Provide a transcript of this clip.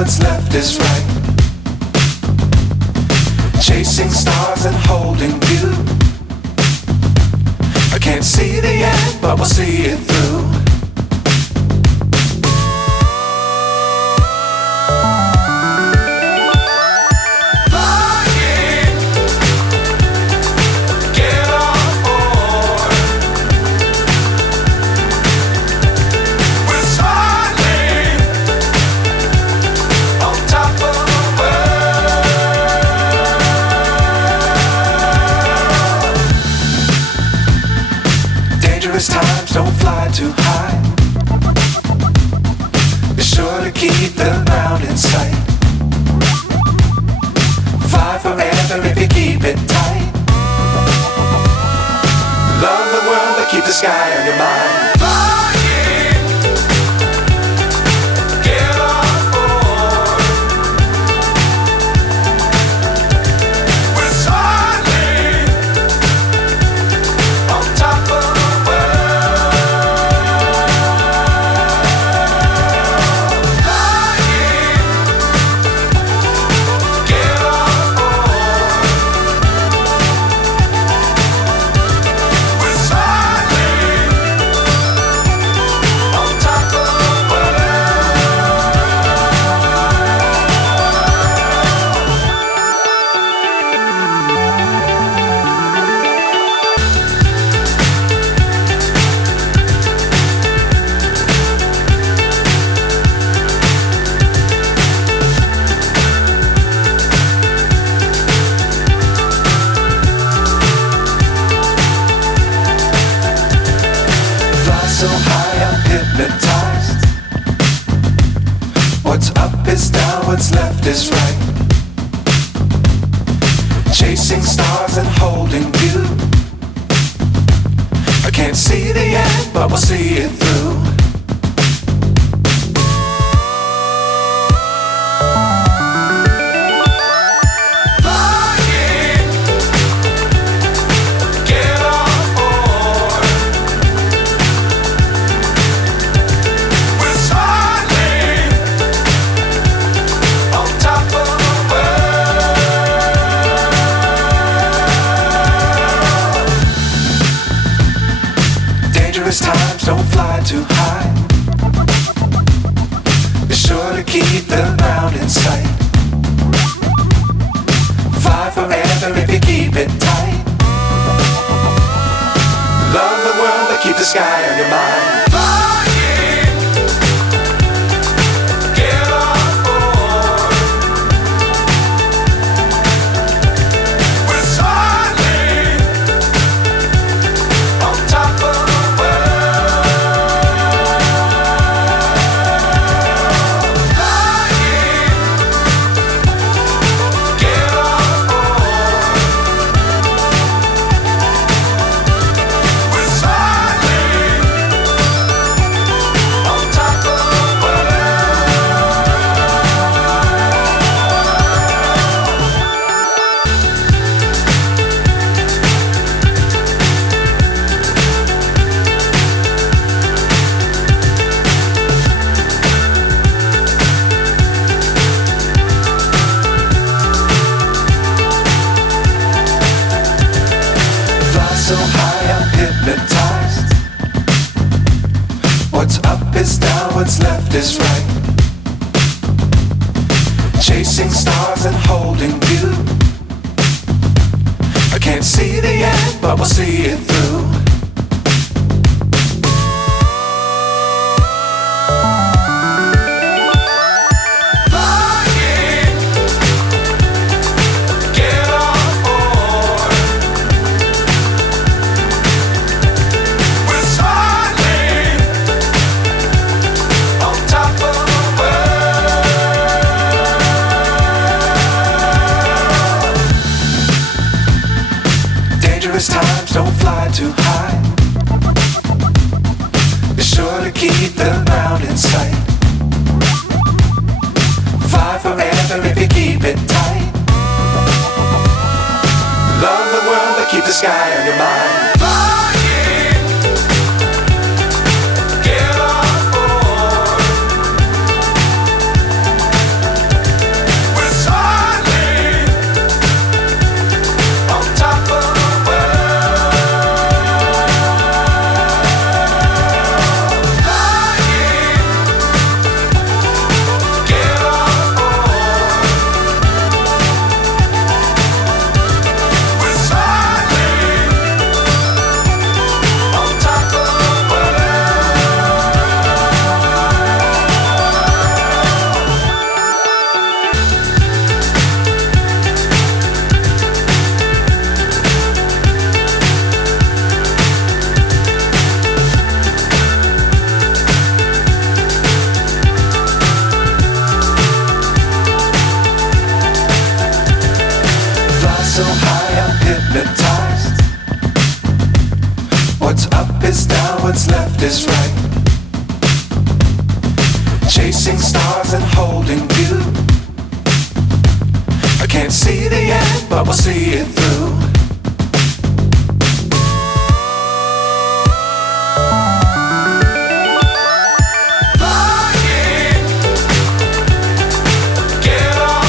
what's left is right. Chasing stars and holding you. I can't see the end, but we'll see it through. Times don't fly too high. Be sure to keep the ground in sight. Fly forever if you keep it tight. Love the world but keep the sky on your mind. So high I'm hypnotized. What's up is down, what's left is right. Chasing stars and holding you. I can't see the end, but we'll see it through. Times don't fly too high. Be sure to keep the ground in sight. Fly forever if you keep it tight. Love the world but keep the sky on your mind. So high I'm hypnotized. What's up is down, what's left is right. Chasing stars and holding you. I can't see the end, but we'll see it through. Times don't fly too high. Be sure to keep the ground in sight. Fly forever if you keep it tight. Love the world but keep the sky on your mind. what's left is right. Chasing stars and holding you. I can't see the end, but we'll see it through.